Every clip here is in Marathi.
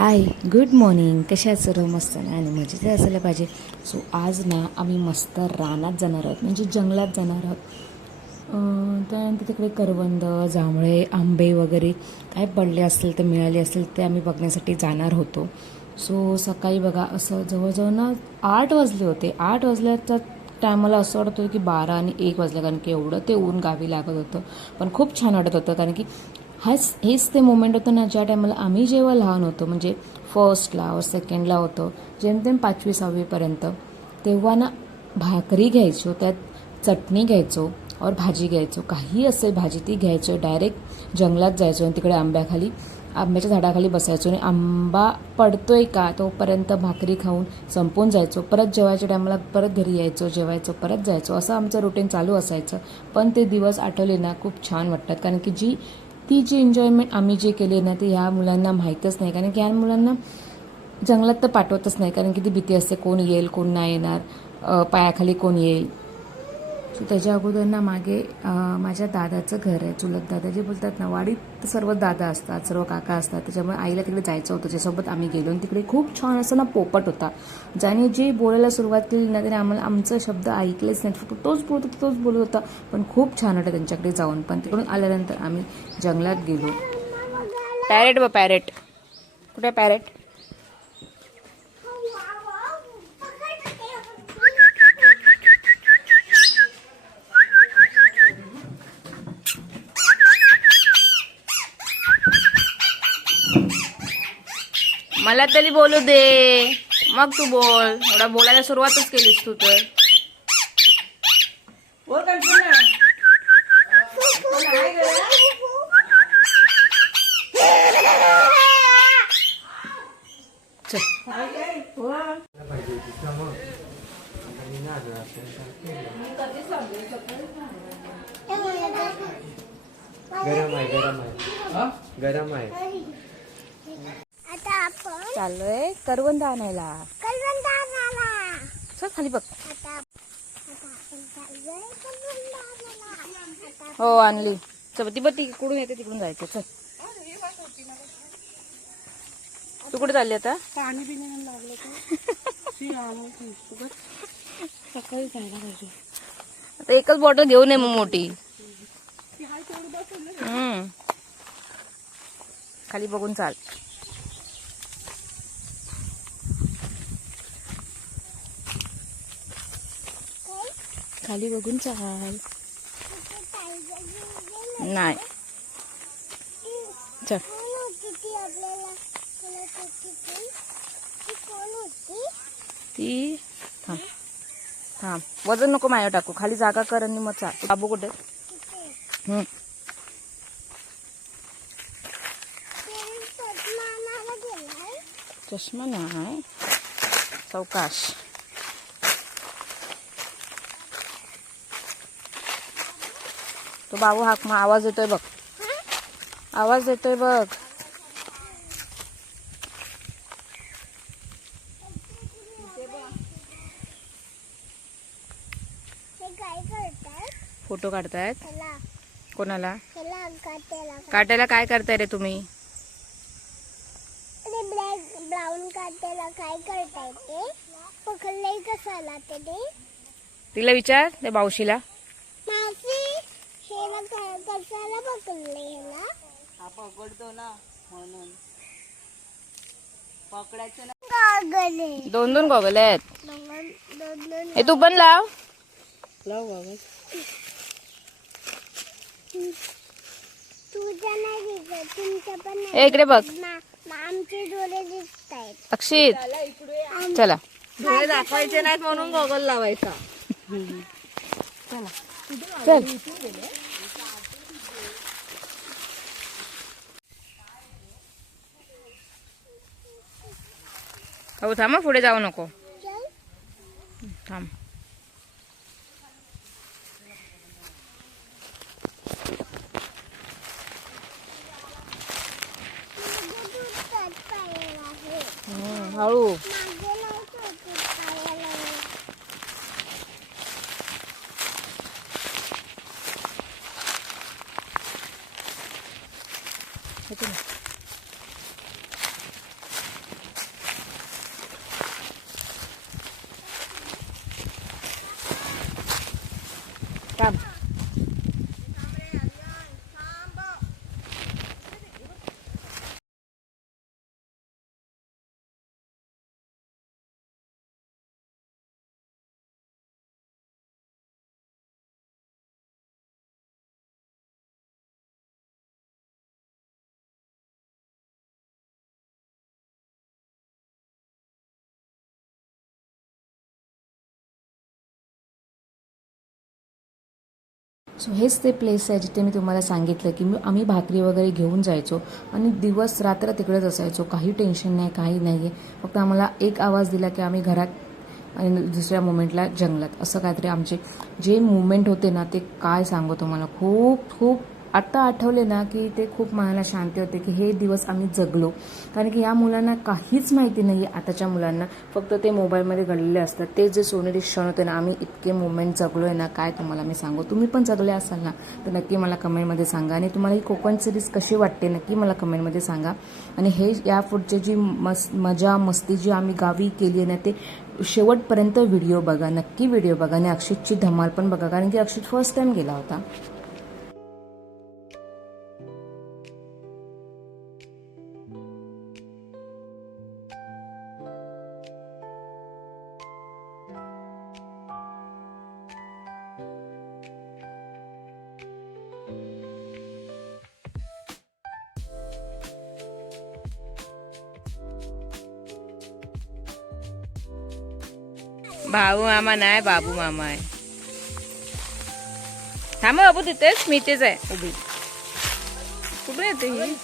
हाय, गुड मॉर्निंग. कशा आहेत सर्व? मस्त ना आणि मजेत असायला पाहिजे. सो आज ना आम्ही मस्त रानात जाणार आहोत, म्हणजे जंगलात जाणार आहोत. त्यानंतर तिकडे करवंद, जांभळे, आंबे वगैरे काय पडले असतील तर मिळाले असतील ते आम्ही बघण्यासाठी जाणार होतो. सो सकाळी बघा असं जवळजवळ ना 8 वाजले होते. 8 वाजल्याच्या टायमाला असं वाटत होतं की 12 आणि 1 वाजलं, कारण की एवढं ते ऊन गावी लागत होतं. पण खूप छान वाटत होतं, कारण की हेच ते मोमेंट होतं ना ज्या टायमाला आम्ही जेव्हा लहान होतो, म्हणजे फर्स्टला व सेकंडला होतो, जेमतेम 5वी-6वीपर्यंत, तेव्हा ना भाकरी घ्यायचो, त्यात चटणी घ्यायचो और भाजी घ्यायचो. काही असेल भाजी ती घ्यायचो, डायरेक्ट जंगलात जायचो आणि तिकडे आंब्याच्या झाडाखाली बसायचो आणि आंबा पडतोय का तोपर्यंत भाकरी खाऊन संपून जायचो. परत जेवायच्या टायमाला परत घरी यायचो, जेवायचो, परत जायचो. असं आमचं रुटीन चालू असायचं. पण ते दिवस आठवले ना खूप छान वाटतात, कारण की जी एन्जॉयमेंट आम्ही जे केली ना ते ह्या मुलांना माहीतच नाही, कारण की ह्या मुलांना जंगलात तर पाठवतच नाही, कारण की ती भीती असते कोण येईल कोण नाही येणार, पायाखाली कोण येईल. सो त्याच्या अगोदर ना मागे माझ्या दादाचं घर आहे, चुलत दादा जे बोलतात ना. वाडीत सर्व दादा असतात, सर्व काका असतात, त्याच्यामुळे आईला तिकडे जायचं होतं. त्याच्यासोबत आम्ही गेलो आणि तिकडे खूप छान असं ना पोपट होता, ज्याने जे बोलायला सुरुवात केली ना त्याने आम्हाला आमचं शब्द ऐकलेच नाहीत, फक्त तोच बोलत होता. पण खूप छान वाटतं त्यांच्याकडे जाऊन. पण तिकडून आल्यानंतर आम्ही जंगलात गेलो. पॅरेट कुठे पॅरेट? मला तरी बोलू दे, मग तू बोल. एवढा बोलायला सुरुवातच केलीस तू तर. गरम आहे. आता आपण चाललोय करवंद आणायला. चल खाली बघ. आता आपण चाललोय हो आणली. चल ती बघ, तिकडून येते, तिकडून जायचं. चल तू कुठे चालली आता? पाणी पिण्याला लागलं का सकाळी जायला पाहिजे. आता एकच बॉटल घेऊन ये मग मोठी. खाली बघून चाल. खाली बघून चाल. नाही चल. ती थांब थांब, वजन नको माया टाकू, खाली जागा कर आणि मग चाल. बाबू कुठे? चष्मा नाही, सावकाश. तो बाबू हाक, मग आवाज येतोय बघ, आवाज येतोय बघ. फोटो काढतायत. कोणाला? काट्याला काय करताय रे तुम्ही? ब्राऊन काट्याला काय करताय ते? पकडलंय कसाला ते? तिला विचार, त्या मावशीला. मावशी, हेला कसाला पकडलंय ह्याला? हा पकडतो ना म्हणून पकडायचं ना. गॉगल दोन दोन गॉगल आहेत. दोन हे तू पण लाव. लाव बाबा. तुझ्या नाही दिसत, तुमच्या पण ए नाही. इकडे बघ. आमचे डोळे दिसत आहेत. अक्षित चला. डोळे दाखवायचे नाहीत म्हणून गॉगल लावायचा. चल. हो थांब, पुढे जाऊ नको. थांब. हळू. थांब. सो हेच ते प्लेस आहे जिथे मी तुम्हाला सांगितलं की आम्ही भाकरी वगैरे घेऊन जायचो आणि दिवस रात्र तिकडेच असायचो. काही टेन्शन नाही, काही नाही आहे. फक्त आम्हाला एक आवाज दिला की आम्ही घरात आणि दुसऱ्या मोमेंटला जंगलात. असं काहीतरी आमचे जे मुवमेंट होते ना ते काय सांगू तुम्हाला. खूप खूप आत्ता आठवले ना की ते खूप मनाला शांती होते की हे दिवस आम्ही जगलो. कारण की या मुलांना काहीच माहिती नाही आहे. आताच्या मुलांना फक्त ते मोबाईलमध्ये गळलेले असतात. ते जे सोनेरी क्षण होते ना, आम्ही इतके मुवमेंट जगलो आहे ना, काय तुम्हाला मी सांगू. तुम्ही पण जगले असाल ना तर नक्की मला कमेंटमध्ये सांगा. आणि तुम्हाला ही कोकण सिरीज कशी वाटते नक्की मला कमेंटमध्ये सांगा. आणि हे या पुढचे जी मजा मस्ती जी आम्ही गावी केली आहे ना ते शेवटपर्यंत व्हिडिओ बघा, नक्की व्हिडिओ बघा. आणि अक्षितची धमाल पण बघा कारण की अक्षित फर्स्ट टाइम गेला होता. भाऊ मामा नाही, बाबू मामा आहे. थांब बाबू, तिथेच मी तेच आहे उभी. कुठून येते ही?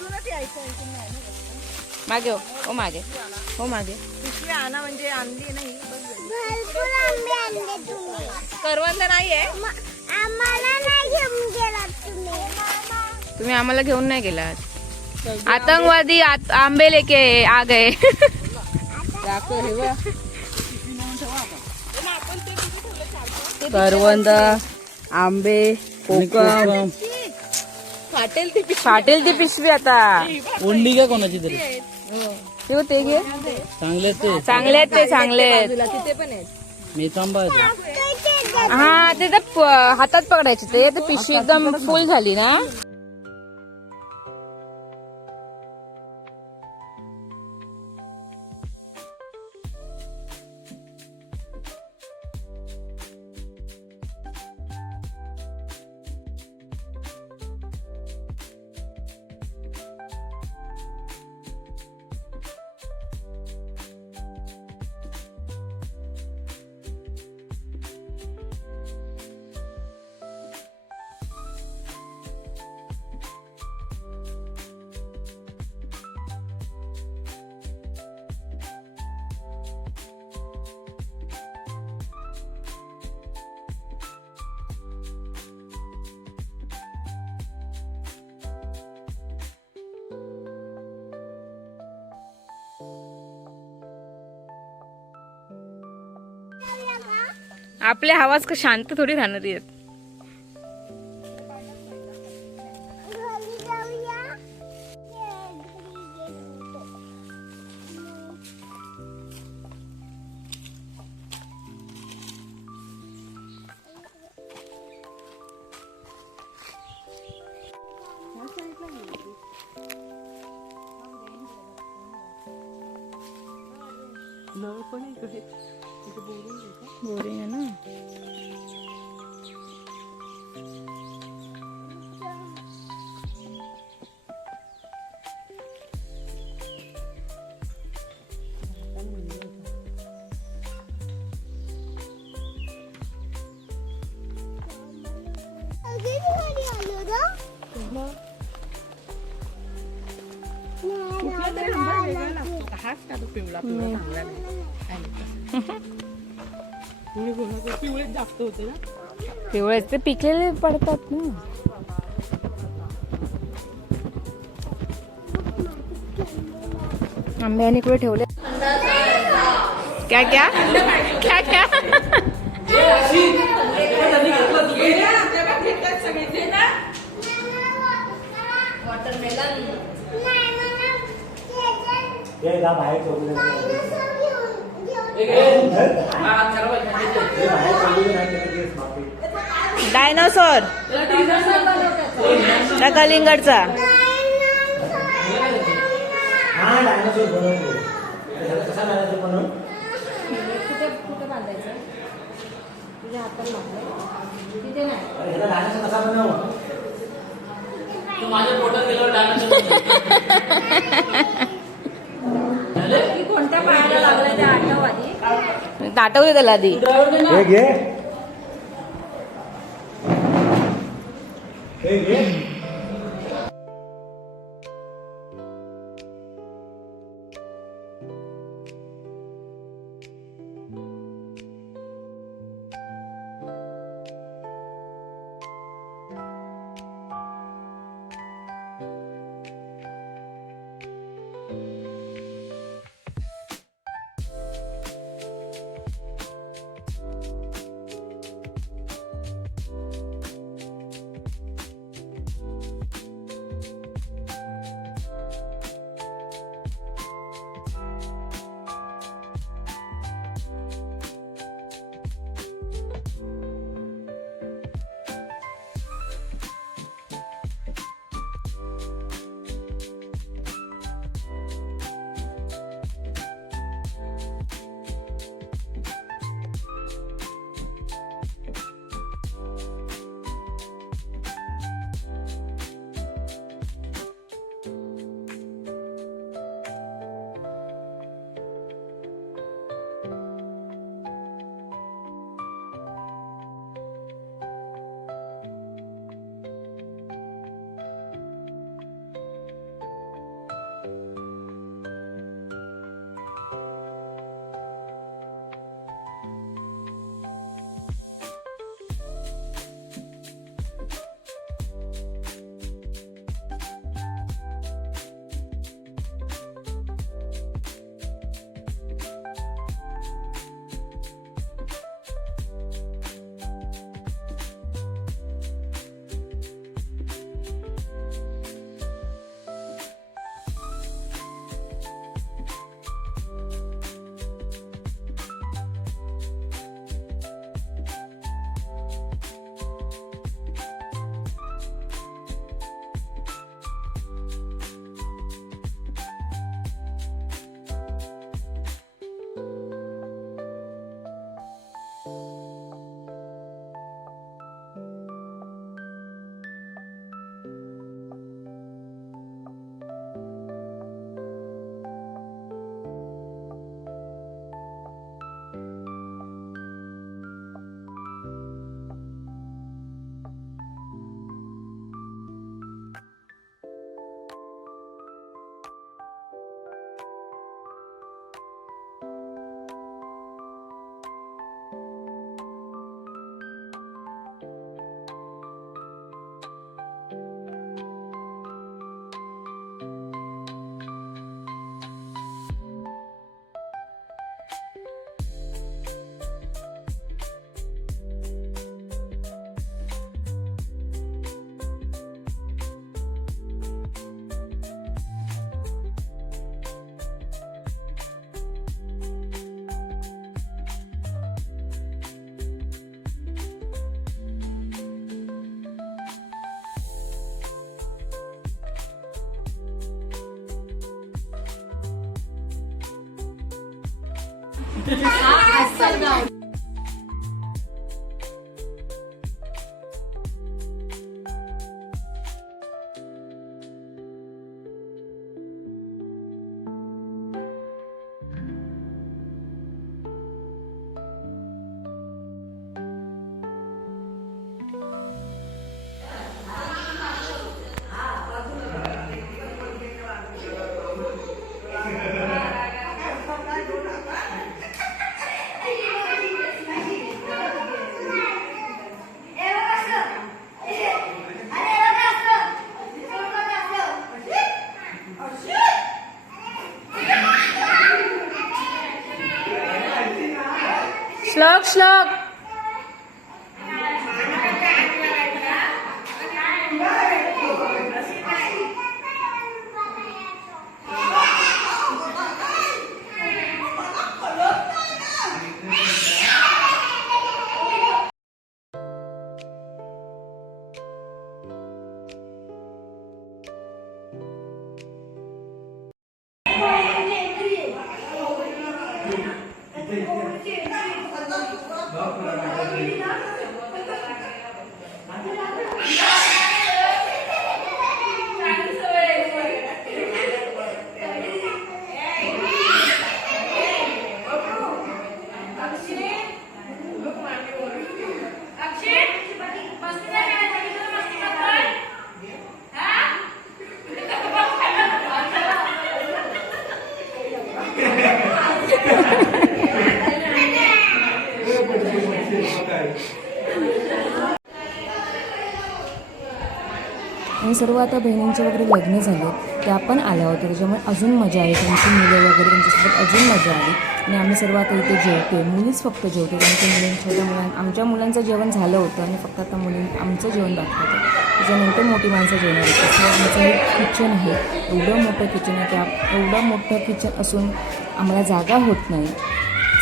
मागे हो मागे, हो मागे. पिशवी आणा म्हणजे आणली नाही. भरपूर आंबे आणले तुम्ही. करवंद नाहीये. आम्हाला नाही घेऊन गेलात तुम्ही. तुम्ही आम्हाला घेऊन नाही गेलात. आतंकवादी आंबे लेके आ गए. करवंद, आंबे, कोकम. फाटेल ती पिशवी आता. ओंडी घ्या कोणाची तरी. ते घे. चांगले ते चांगले आहेत ते, चांगले आहेत. तिथे पण आहेत. मेथांबा आहे तो. हा ते तर हातात पकडायचे ते पिशवी एकदम फुल झाली ना. आपले आवाज का शांत थोडी राहणार आहेत. घरी जाऊया. नळ पण इकडे बोरिंग आहे ना. हाच का तो पिवळा पिवळा चांगला नाही. पिवळे जास्त होते ना. पिवळे ते पिकलेले पडतात ना. आंबे आणि इकडे ठेवले. क्या क्या क्या क्या डायनोसॉर त्या कलिंगडचा. हा डायनोसॉर बनवतो. कसा डायनोसॉर बनव? कुठे बांधायचं तुझ्या हाताला तिथे नाही. ह्याला डायनोसॉर कसा बनव? तू माझ्या पोटात गेल्यावर डायनासोर कोणत्या पायाला लागलं ते आठव आधी. आठवते त्याला आधी. हे घे. हे घे. श्लोक श्लोक आणि सर्व आता बहिणींचे वगैरे लग्न झाले त्या पण आल्या होत्या, त्याच्यामुळे अजून मजा आली. त्यांची मुलं वगैरे त्यांच्यासोबत अजून मजा आली. आणि आम्ही सर्व आता इथे जेवतो, मुलीच फक्त जेवतो, छोट्या आमच्या मुलांचं जेवण झालं होतं आणि फक्त आता आमचं जेवण बाकी होतं. त्याच्यानंतर मोठी माणसं जेवणार होतं. सो आमचं हे किचन आहे, एवढं मोठं किचन आहे, त्या एवढं मोठं किचन असून आम्हाला जागा होत नाही.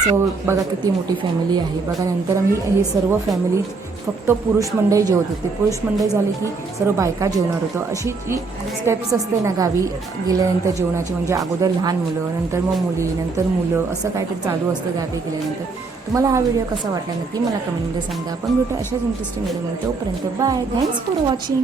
सो बघा किती मोठी फॅमिली आहे. बघा नंतर आम्ही हे सर्व फॅमिली फक्त पुरुष मंडळी जेवत होते. पुरुष मंडळी झाले की सर्व बायका जेवणार होतं. अशी जी स्टेप्स असते ना गावी गेल्यानंतर जेवणाची, म्हणजे अगोदर लहान मुलं, नंतर मग मुली, नंतर मुलं, असं काहीतरी चालू असतं गावी गेल्यानंतर. तुम्हाला हा व्हिडिओ कसा वाटला नक्की मला कमेंटमध्ये सांगा. आपण भेटू अशाच इंटरेस्टिंग व्हिडिओमध्ये. तोपर्यंत बाय. Thanks for watching.